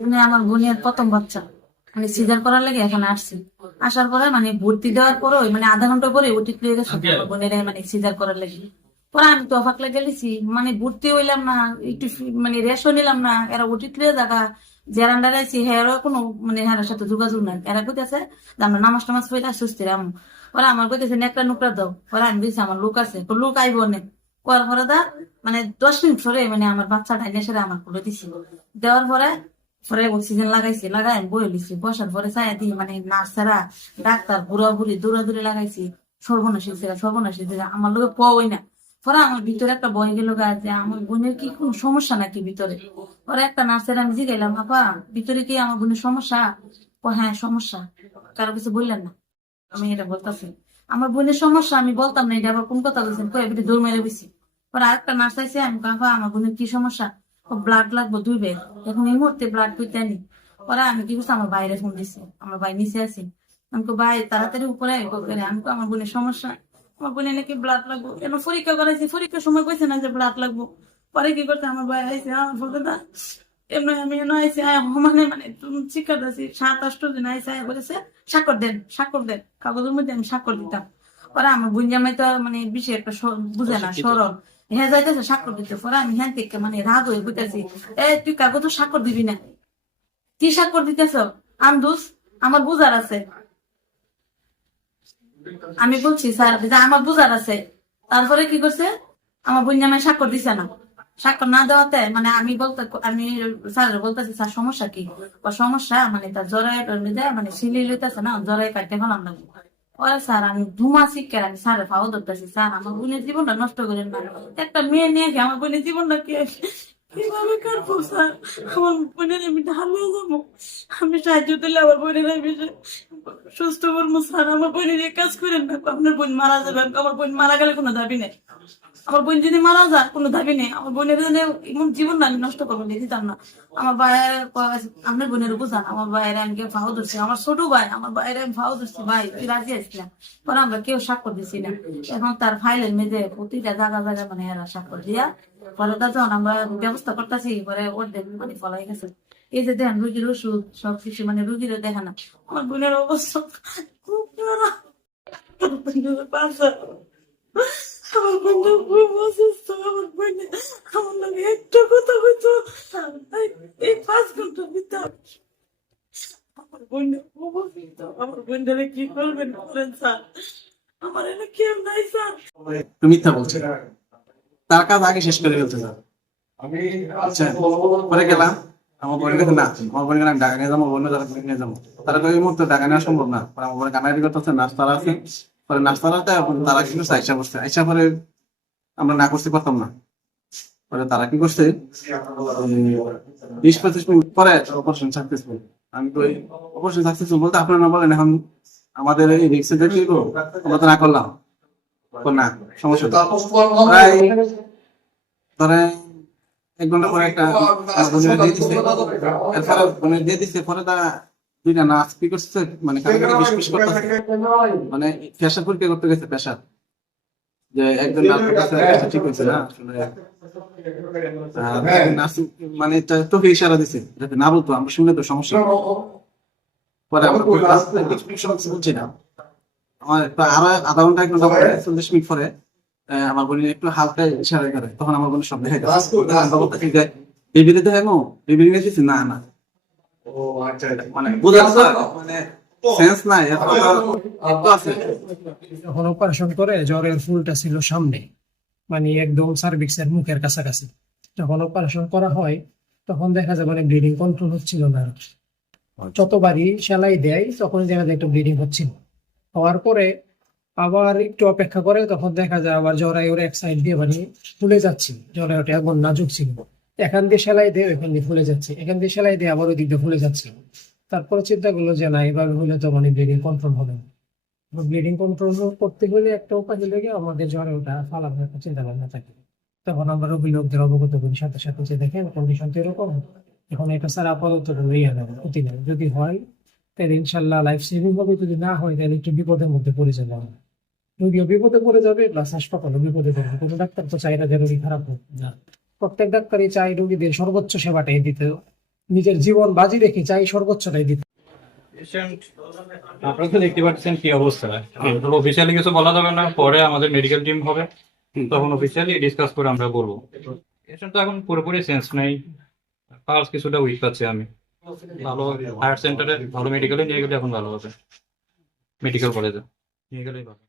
মানে আমার বোনের প্রথম বাচ্চা। মানে সিজার করার লাগে এখানে আসছি। আসার পরে মানে ভর্তি দেওয়ার পরে মানে আধা ঘণ্টা পরে ওটি গেছে বোনের মানে সিজার করার লাগে। পরে আমি তো লাগে গেছি মানে ভর্তি হইলাম না একটু মানে রেশও নিলাম না এরা ওটি তুলে জায়গা হেরও কোনো মানে সাথে যোগাযোগ নাই। এরা কইতেছে আমরা নামাজ টামাজ পড়ে সুস্থ রাম ওরা আমার কইতেছে একটা নুকরা দাও। ওরা আমি দিয়েছি আমার লোক আছে। তো লোক আইব নে করার পরে দা মানে দশ মিনিট পরে মানে আমার বাচ্চাটা এনে আমার কোলে দিছি। দেওয়ার পরে পরে অক্সিজেন লাগাইছি, লাগাই বয়ে লিছি বসার পরে চাই দিই মানে নার্সেরা ডাক্তার বুড়া বুড়ি দৌড়া দৌড়ে লাগাইছি, সর্বনাশী ছিল সর্বনাশী ছিল আমার লোকে পাওয়াই না। পরে আমার ভিতরে একটা বই গেল যে আমার বোনের কি কোন সমস্যা নাকি ভিতরে? পরে একটা নার্সের আমি জিগাইলাম, আপা, ভিতরে কি আমার বোনের সমস্যা? ও হ্যাঁ সমস্যা। কারও কিছু বললেন না? আমি এটা বলতাছি। আমার বোনের সমস্যা, আমি বলতাম না, এটা আবার কোন কথা বলছেন? কয়ে দৌড় মেরে বসি পরে আরেকটা নার্স আইসে আমি কাপা আমার বোনের কি সমস্যা? ব্লাড লাগবো দুই বেগ এখন এই মুহূর্তে ব্লাড আনি পরে আমি কি করছি আমার বাইরে ফোন দিছি। আমার ভাই নিচে আছি। ভাই তাড়াতাড়ি উপরে করে আমি আমার বোনের সমস্যা। আমার বোনের নাকি ব্লাড লাগবো। কেন পরীক্ষা করাইছি পরীক্ষার সময় কইছে না যে ব্লাড লাগবো। পরে কি করতে আমার ভাই আইসে আমার বলতে না এমনি আমি এনে আইসি মানে মানে তুমি শিক্ষা সাত আষ্ট দিন আইসি আয় বলেছে স্বাক্ষর দেন স্বাক্ষর দেন কাগজের মধ্যে আমি স্বাক্ষর দিতাম। পরে আমার বোন জামাই তো মানে বেশি একটা বুঝে না সরল। হ্যাঁ যাইতেছে দিতে। পরে আমি হ্যাঁ থেকে মানে রাগ হয়ে বুঝতেছি। এ, তুই কাগজ স্বাক্ষর দিবি না। কি দিতেছ? আমদুস আমার বুঝার আছে। আমি বলছি, স্যার আমার বুঝার আছে। তারপরে কি করছে? আমার বোন জামাই স্বাক্ষর দিছে না। স্বাক্ষর না দেওয়াতে মানে আমি বলতে, আমি স্যার বলতেছি, স্যার, সমস্যা কি? সমস্যা মানে তার দেয় মানে সিলি লইতেছে না জরাই কাটতে ফেলাম লাগবে ওরে স্যার, আমি ধুমা শিখে আমি স্যারের ফাও ধরতেছি স্যার, আমার বোনের জীবনটা নষ্ট করেন না একটা মেয়ে নিয়ে আমার বোনের জীবনটা কি কীভাবে করব স্যার? আমার বোনের আমি ঢাল হয়ে যাব। আমি সাহায্য দিলে আমার বোনের আমি সুস্থ করব, স্যার। আমার বোনের কাজ করেন না, আপনার বোন মারা যাবে, আমার বোন মারা গেলে কোনো দাবি নেই। আমার বোন যদি মারা যায়, কোনো দাবি নেই। আমার বোনের এমন জীবন আমি নষ্ট করব না দিতাম না। আমার ভাইয়ের আপনার বোনের বুঝান আমার ভাইয়ের আমি কেউ ভাও ধরছি। আমার ছোট ভাই, আমার ভাইয়ের আমি ভাও ধরছি। ভাই, তুই রাজি আসছিস না? পরে আমরা কেউ স্বাক্ষর দিছি না। এখন তার ফাইলের মেঝে প্রতিটা জায়গা জায়গা মানে এরা স্বাক্ষর দিয়া, পরে তার যখন আমরা ব্যবস্থা করতেছি, পরে ওর দেখ মানে ফলাই গেছে। এই যে দেখেন রুগীর ওষুধ সবকিছু মানে রুগীরও দেখে না আমার বোনের অবস্থা খুব আমার বোনটা খুব অসুস্থ আমার বোনে আমার লাগে একটু কথা হইতো। এই পাঁচ ঘণ্টা ভিতর আমার বোনটা খুব অসুস্থ আমার বোনটারে কি করবেন করেন স্যার? আমার এনে কেউ নাই স্যার। একটু মিথ্যা বলছে। তার কাজ আগে শেষ করে ফেলতে স্যার। আচ্ছা পরে গেলাম। আমার বোনের কাছে না আমার বোনের কাছে ঢাকা নিয়ে যাব বোন যারা নিয়ে যাব তারা তো এই মুহূর্তে ঢাকা নেওয়া সম্ভব না। আমার বোনের করতেছে নাস্তারা আছে। পরে নাস্তারাতে তারা কিন্তু আইসা করছে আইসা পরে আমরা না করতে পারতাম না। পরে তারা কি করছে? বিশ পঁচিশ মিনিট পরে অপারেশন সাকসেসফুল আমি তো অপারেশন সাকসেসফুল বলতে আপনারা বলেন, এখন আমাদের এই রিক্সে দেখি তো আমরা তো না করলাম। না, সমস্যা প্রায় এক ঘণ্টা পরে একটা দিয়ে দিয়ে দিছে, পরে তা দুইটা করছে মানে মানে পরীক্ষা করতে গেছে প্রেশার যে একজন ঠিক হয়েছে না? আসলে মানে তোকে ইশারা দিছে। যাতে না বলতো আমরা শুনলে তো সমস্যা। পরে আমরা বলছি না। আমার আরও আধা ঘণ্টা এক ঘণ্টা পরে চল্লিশ মিনিট পরে আমার বোনের একটু হালকা ইশারা করে। তখন আমার বোনের সব দেখা যাচ্ছে বিবিরে দেখে নো দিচ্ছি না না মানে বুঝা মানে সেন্স নাই এত এত আছে। যখন অপারেশন করে জ্বরের ফুলটা ছিল সামনে মানে একদম সার্ভিক্সের মুখের কাছাকাছি। যখন অপারেশন করা হয় তখন দেখা যায় মানে ব্লিডিং কন্ট্রোল হচ্ছিল না। যতবারই সেলাই দেয় তখন দেখা যায় একটু ব্লিডিং হচ্ছিল। হওয়ার পরে আবার একটু অপেক্ষা করে তখন দেখা যায় আবার জরাই ওর এক সাইড দিয়ে মানে ফুলে যাচ্ছে জরাই ওটা এমন নাজুক ছিল। এখান দিয়ে সেলাই দিয়ে এখান দিয়ে ফুলে যাচ্ছে, এখান দিয়ে সেলাই দিয়ে আবার ওই দিক দিয়ে ফুলে যাচ্ছে। তারপরে চিন্তা করল যে না, এভাবে হলে তো মানে ব্লিডিং কন্ট্রোল হবে না। ব্লিডিং কন্ট্রোল করতে হলে একটা উপায় হলে গিয়ে আমাদের জ্বরে ওটা ফালানোর একটা চিন্তা ভাবনা থাকে। তখন আমরা রোগী লোকদের অবগত করি, সাথে সাথে যে দেখেন কন্ডিশন তো এরকম। এখন এটা স্যার আপাতত ইয়ে নেবে ক্ষতি যদি হয়, তাহলে ইনশাল্লাহ লাইফ সেভিং হবে, যদি না হয়, তাহলে একটু বিপদের মধ্যে পড়ে যাবে আমরা। রোগীও বিপদে পড়ে যাবে প্লাস হাসপাতালও বিপদে পড়বে, কোনো ডাক্তার তো চাই না যে রোগী খারাপ হোক না। প্রত্যেক ডাক্তারই চাই রোগীদের সর্বোচ্চ সেবাটাই দিতে নিজের জীবন বাজি রেখে চাই সর্বোচ্চটাই দিতে আপনারা তো দেখতে পাচ্ছেন কি অবস্থা? অফিসিয়ালি কিছু বলা যাবে না পরে আমাদের মেডিকেল টিম হবে। তখন অফিসিয়ালি ডিসকাস করে আমরা বলব। পেশেন্ট তো এখন পুরোপুরি সেন্স নেই। পালস কিছুটা উইক পাচ্ছি আমি। ভালো হায়ার সেন্টারে ভালো মেডিকেলে নিয়ে গেলে এখন ভালো হবে। মেডিকেল কলেজে নিয়ে গেলেই ভালো।